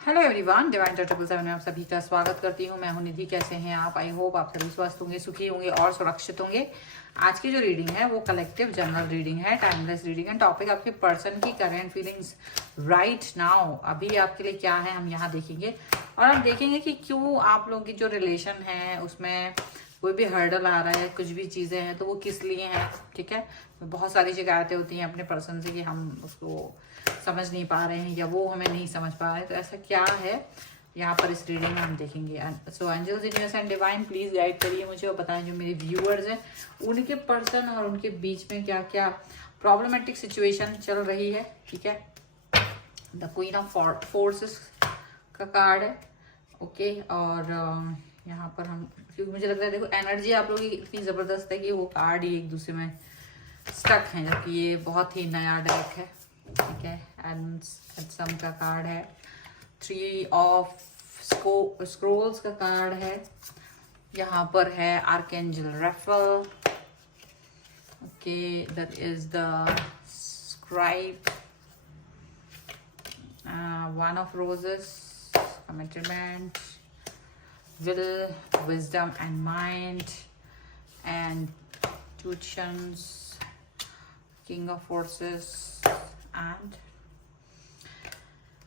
Hello everyone, divine triple seven में आप सभी का स्वागत करती हूँ। मैं हूँ निधि। कैसे हैं आप? आई होप आप सभी स्वस्थ होंगे, सुखी होंगे और सुरक्षित होंगे। आज की जो रीडिंग है वो कलेक्टिव जनरल रीडिंग है, टाइमलेस रीडिंग है। टॉपिक आपके पर्सन की करेंट फीलिंग्स राइट नाउ, अभी आपके लिए क्या है, हम यहाँ देखेंगे। और हम देखेंगे कि क्यों आप लोगों की जो रिलेशन है उसमें कोई भी हर्डल आ रहा है, कुछ भी चीज़ें हैं तो वो किस लिए हैं। ठीक है, बहुत सारी शिकायतें होती हैं अपने पर्सन से कि हम उसको समझ नहीं पा रहे हैं या वो हमें नहीं समझ पा रहे हैं। तो ऐसा क्या है यहाँ पर इस रीडिंग में हम देखेंगे। So angels, universe and divine, please guide करिए मुझे और बताएं जो मेरे व्यूअर्स हैं उनके पर्सन और उनके बीच में क्या क्या प्रॉब्लमेटिक सिचुएशन चल रही है। ठीक है, द क्वीन ऑफ फोर्सेस का कार्ड है। ओके, और यहाँ पर हम, क्योंकि मुझे लगता है देखो एनर्जी आप लोगों की इतनी जबरदस्त है कि वो कार्ड ही एक दूसरे में स्टक हैं, जबकि ये बहुत ही नया डेक है। ठीक है, एंड सम का कार्ड है, 3 ऑफ स्क्रोल्स का कार्ड है। यहाँ पर है archangel Raphael. Okay, that is the scribe, 1 of roses, commitment, will, wisdom and mind, and tuitions, king of forces, and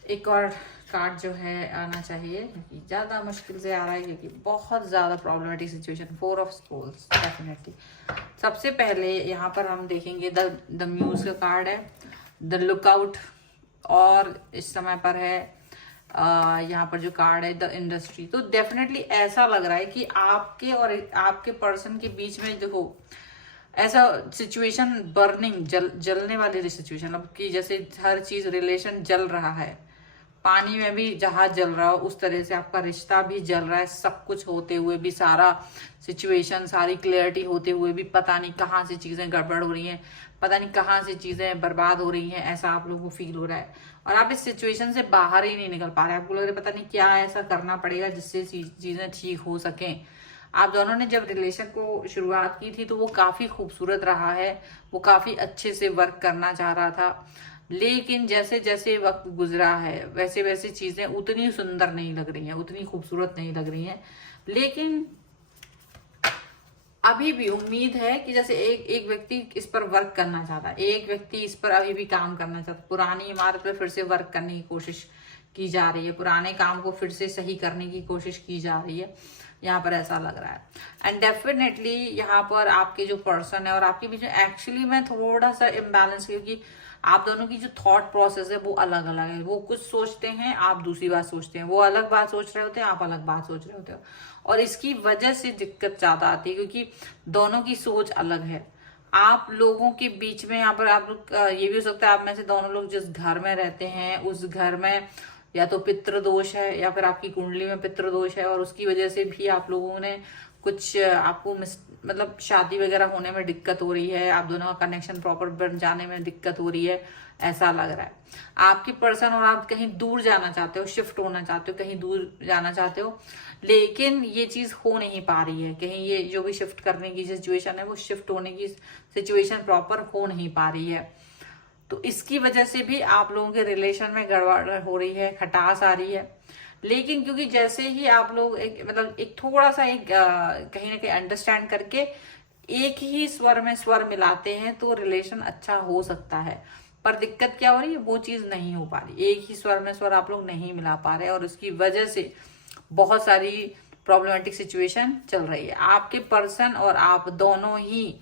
एक और कार्ड जो है आना चाहिए, क्योंकि ज़्यादा मुश्किल से आ रहा है, क्योंकि बहुत ज़्यादा प्रॉब्लमेटिक सिचुएशन, 4 ऑफ स्पोल्स। डेफिनेटली सबसे पहले यहाँ पर हम देखेंगे द म्यूज का कार्ड है, द लुकआउट। और इस समय पर है यहाँ पर जो कार्ड है द इंडस्ट्री। तो डेफिनेटली ऐसा लग रहा है कि आपके और आपके पर्सन के बीच में देखो ऐसा सिचुएशन, बर्निंग, जलने वाली सिचुएशन, अब कि जैसे हर चीज रिलेशन जल रहा है, पानी में भी जहाज जल रहा हो उस तरह से आपका रिश्ता भी जल रहा है। सब कुछ होते हुए भी, सारा सिचुएशन, सारी क्लियरिटी होते हुए भी पता नहीं कहाँ से चीजें गड़बड़ हो रही हैं, पता नहीं कहाँ से चीजें बर्बाद हो रही हैं, ऐसा आप लोगों को फील हो रहा है। और आप इस सिचुएशन से बाहर ही नहीं निकल पा रहे। आपको लग रहा है पता नहीं क्या ऐसा करना पड़ेगा जिससे चीजें ठीक हो सकें। आप दोनों ने जब रिलेशन को शुरुआत की थी तो वो काफी खूबसूरत रहा है, वो काफी अच्छे से वर्क करना चाह रहा था। लेकिन जैसे जैसे वक्त गुजरा है वैसे वैसे चीजें उतनी सुंदर नहीं लग रही हैं, उतनी खूबसूरत नहीं लग रही हैं। लेकिन अभी भी उम्मीद है कि जैसे एक व्यक्ति इस पर वर्क करना चाहता है, एक व्यक्ति इस पर अभी भी काम करना चाहता है, पुरानी इमारत पर फिर से वर्क करने की कोशिश की जा रही है, पुराने काम को फिर से सही करने की कोशिश की जा रही है। यहाँ पर ऐसा लग रहा है। एंड डेफिनेटली यहाँ पर आपके जो पर्सन है और आपके बीच में एक्चुअली में थोड़ा सा इम्बैलेंस, क्योंकि आप दोनों की जो थॉट प्रोसेस है वो अलग अलग है। वो कुछ सोचते हैं, आप दूसरी बात सोचते हैं, वो अलग बात सोच रहे होते हैं, आप अलग बात सोच रहे होते हो। और इसकी वजह से दिक्कत ज्यादा आती है, क्योंकि दोनों की सोच अलग है। आप लोगों के बीच में यहाँ पर आप लोग, ये भी हो सकता है आप में से दोनों लोग जिस घर में रहते हैं उस घर में या तो पितृ दोष है या फिर आपकी कुंडली में पितृ दोष है, और उसकी वजह से भी आप लोगों ने कुछ आपको मतलब शादी वगैरह होने में दिक्कत हो रही है, आप दोनों का कनेक्शन प्रॉपर बन जाने में दिक्कत हो रही है, ऐसा लग रहा है। आपकी पर्सन और आप कहीं दूर जाना चाहते हो, शिफ्ट होना चाहते हो, कहीं दूर जाना चाहते हो, लेकिन ये चीज हो नहीं पा रही है। कहीं ये जो भी शिफ्ट करने की सिचुएशन है वो शिफ्ट होने की सिचुएशन प्रॉपर हो नहीं पा रही है। तो इसकी वजह से भी आप लोगों के रिलेशन में गड़बड़ हो रही है, खटास आ रही है। लेकिन क्योंकि जैसे ही आप लोग एक मतलब एक थोड़ा सा एक कहीं ना कहीं अंडरस्टैंड करके एक ही स्वर में स्वर मिलाते हैं तो रिलेशन अच्छा हो सकता है। पर दिक्कत क्या हो रही है, वो चीज नहीं हो पा रही, एक ही स्वर में स्वर आप लोग नहीं मिला पा रहे, और उसकी वजह से बहुत सारी प्रॉब्लमेटिक सिचुएशन चल रही है। आपके पर्सन और आप दोनों ही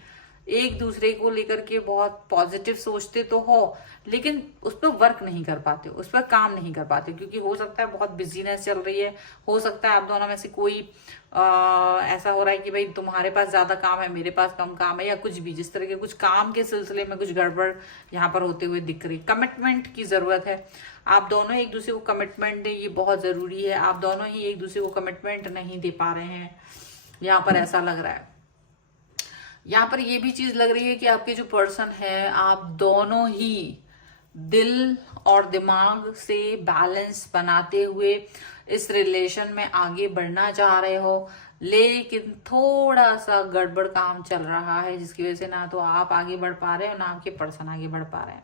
एक दूसरे को लेकर के बहुत पॉजिटिव सोचते तो हो, लेकिन उस पर वर्क नहीं कर पाते, उस पर काम नहीं कर पाते, क्योंकि हो सकता है बहुत बिजीनेस चल रही है, हो सकता है आप दोनों में से कोई ऐसा हो रहा है कि भाई तुम्हारे पास ज्यादा काम है, मेरे पास कम काम है, या कुछ भी जिस तरह के कुछ काम के सिलसिले में कुछ गड़बड़ यहाँ पर होते हुए दिख रही। कमिटमेंट की जरूरत है, आप दोनों एक दूसरे को कमिटमेंट दें, ये बहुत जरूरी है। आप दोनों ही एक दूसरे को कमिटमेंट नहीं दे पा रहे हैं, यहाँ पर ऐसा लग रहा है। यहाँ पर ये भी चीज लग रही है कि आपके जो पर्सन है, आप दोनों ही दिल और दिमाग से बैलेंस बनाते हुए इस रिलेशन में आगे बढ़ना चाह रहे हो, लेकिन थोड़ा सा गड़बड़ काम चल रहा है, जिसकी वजह से ना तो आप आगे बढ़ पा रहे हैं ना आपके पर्सन आगे बढ़ पा रहे हैं।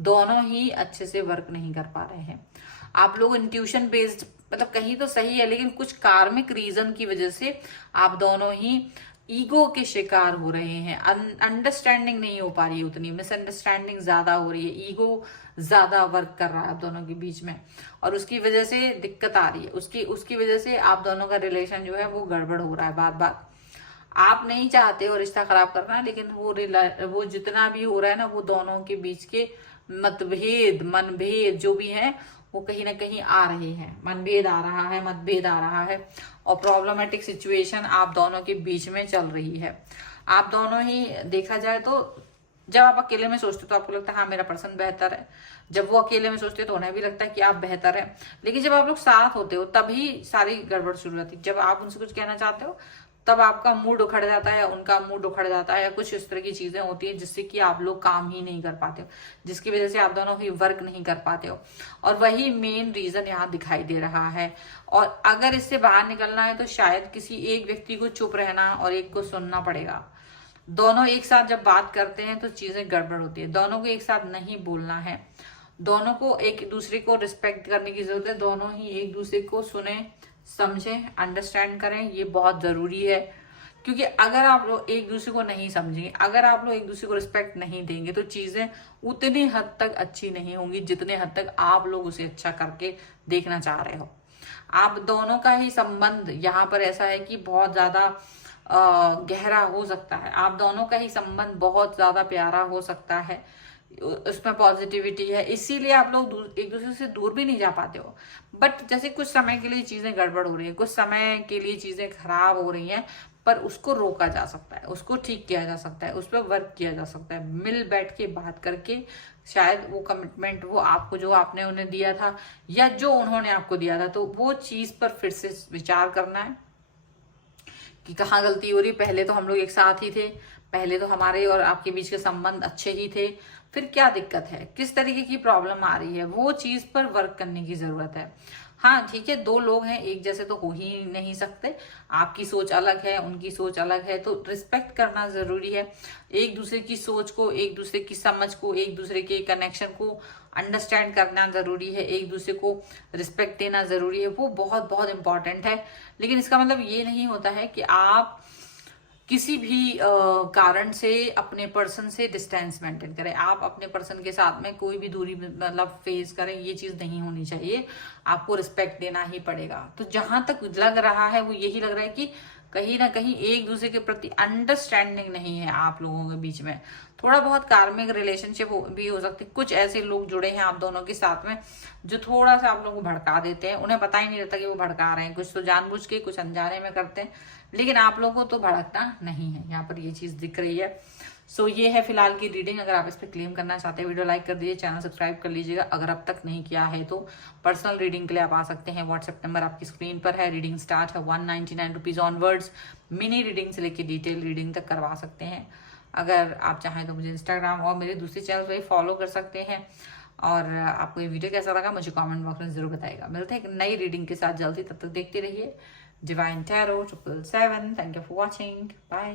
दोनों ही अच्छे से वर्क नहीं कर पा रहे हैं। आप लोग इंट्यूशन बेस्ड, मतलब कहीं तो सही है लेकिन कुछ कार्मिक रीजन की वजह से आप दोनों ही ईगो के शिकार हो रहे हैं। अंडरस्टैंडिंग नहीं हो पा रही है उतनी, मिसअंडरस्टैंडिंग ज्यादा हो रही है, ईगो ज्यादा वर्क कर रहा है आप दोनों के बीच में, और उसकी वजह से दिक्कत आ रही है। उसकी वजह से आप दोनों का रिलेशन जो है वो गड़बड़ हो रहा है बार बार। आप नहीं चाहते हो रिश्ता खराब करना, लेकिन वो जितना भी हो रहा है ना, वो दोनों के बीच के मतभेद मनभेद जो भी है वो कहीं ना कहीं आ रहे हैं। मनभेद आ रहा है, मतभेद आ रहा है, और प्रॉब्लमेटिक सिचुएशन आप दोनों के बीच में चल रही है। आप दोनों ही देखा जाए तो जब आप अकेले में सोचते हो तो आपको लगता है हाँ मेरा पर्सन बेहतर है, जब वो अकेले में सोचते हो तो उन्हें भी लगता है कि आप बेहतर है। लेकिन जब आप लोग साथ होते हो तभी सारी गड़बड़ शुरू होती है। जब आप उनसे कुछ कहना चाहते हो तब आपका मूड उखड़ जाता है, उनका मूड उखड़ जाता है, कुछ इस तरह की चीजें होती है जिससे कि आप लोग काम ही नहीं कर पाते हो, जिसकी वजह से आप दोनों ही वर्क नहीं कर पाते हो, और वही मेन रीजन यहाँ दिखाई दे रहा है। और अगर इससे बाहर निकलना है तो शायद किसी एक व्यक्ति को चुप रहना और एक को सुनना पड़ेगा। दोनों एक साथ जब बात करते हैं तो चीजें गड़बड़ होती है। दोनों को एक साथ नहीं बोलना है, दोनों को एक दूसरे को रिस्पेक्ट करने की जरूरत है। दोनों ही एक दूसरे को सुने, समझें, अंडरस्टैंड करें, ये बहुत जरूरी है। क्योंकि अगर आप लोग एक दूसरे को नहीं समझेंगे, अगर आप लोग एक दूसरे को रिस्पेक्ट नहीं देंगे तो चीजें उतनी हद तक अच्छी नहीं होंगी जितने हद तक आप लोग उसे अच्छा करके देखना चाह रहे हो। आप दोनों का ही संबंध यहाँ पर ऐसा है कि बहुत ज्यादा गहरा हो सकता है। आप दोनों का ही संबंध बहुत ज्यादा प्यारा हो सकता है, उसमें पॉजिटिविटी है, इसीलिए आप लोग एक दूसरे से दूर भी नहीं जा पाते हो। बट जैसे कुछ समय के लिए चीजें गड़बड़ हो रही है, कुछ समय के लिए चीजें खराब हो रही हैं, पर उसको रोका जा सकता है, उसको ठीक किया जा सकता है, उस पर वर्क किया जा सकता है, मिल बैठ के बात करके। शायद वो कमिटमेंट वो आपको जो आपने उन्हें दिया था या जो उन्होंने आपको दिया था, तो वो चीज पर फिर से विचार करना है कि कहाँ गलती हो रही। पहले तो हम लोग एक साथ ही थे, पहले तो हमारे और आपके बीच के संबंध अच्छे ही थे, फिर क्या दिक्कत है, किस तरीके की प्रॉब्लम आ रही है, वो चीज पर वर्क करने की जरूरत है। हाँ ठीक है, दो लोग हैं, एक जैसे तो हो ही नहीं सकते, आपकी सोच अलग है, उनकी सोच अलग है, तो रिस्पेक्ट करना जरूरी है। एक दूसरे की सोच को, एक दूसरे की समझ को, एक दूसरे के कनेक्शन को अंडरस्टैंड करना जरूरी है, एक दूसरे को रिस्पेक्ट देना जरूरी है, वो बहुत बहुत इंपॉर्टेंट है। लेकिन इसका मतलब ये नहीं होता है कि आप किसी भी कारण से अपने पर्सन से डिस्टेंस मेंटेन करें, आप अपने पर्सन के साथ में कोई भी दूरी मतलब फेस करें, ये चीज नहीं होनी चाहिए। आपको रिस्पेक्ट देना ही पड़ेगा। तो जहां तक लग रहा है वो यही लग रहा है कि कहीं ना कहीं एक दूसरे के प्रति अंडरस्टैंडिंग नहीं है आप लोगों के बीच में। थोड़ा बहुत कार्मिक रिलेशनशिप भी हो सकती है, कुछ ऐसे लोग जुड़े हैं आप दोनों के साथ में जो थोड़ा सा आप लोगों को भड़का देते हैं, उन्हें पता ही नहीं रहता कि वो भड़का रहे हैं, कुछ तो जानबूझ के कुछ अनजाने में करते हैं, लेकिन आप लोगों को तो भड़कना नहीं है, यहाँ पर ये चीज दिख रही है। सो ये है फिलहाल की रीडिंग। अगर आप इस पर क्लेम करना चाहते हैं, वीडियो लाइक कर दीजिए, चैनल सब्सक्राइब कर लीजिएगा अगर अब तक नहीं किया है तो। पर्सनल रीडिंग के लिए आप आ सकते हैं, व्हाट्सएप नंबर आपकी स्क्रीन पर है। रीडिंग स्टार्ट है 199 रुपीज ऑनवर्ड्स। मिनी रीडिंग से लेकर डिटेल रीडिंग तक करवा सकते हैं। अगर आप चाहें तो मुझे इंस्टाग्राम और मेरे दूसरे चैनल पर फॉलो कर सकते हैं। और आपको ये वीडियो कैसा लगा मुझे कमेंट बॉक्स में जरूर बताइएगा। मिलते हैं एक नई रीडिंग के साथ जल्दी, तब तक देखते रहिए divine tarot 777। Thank you for watching, bye.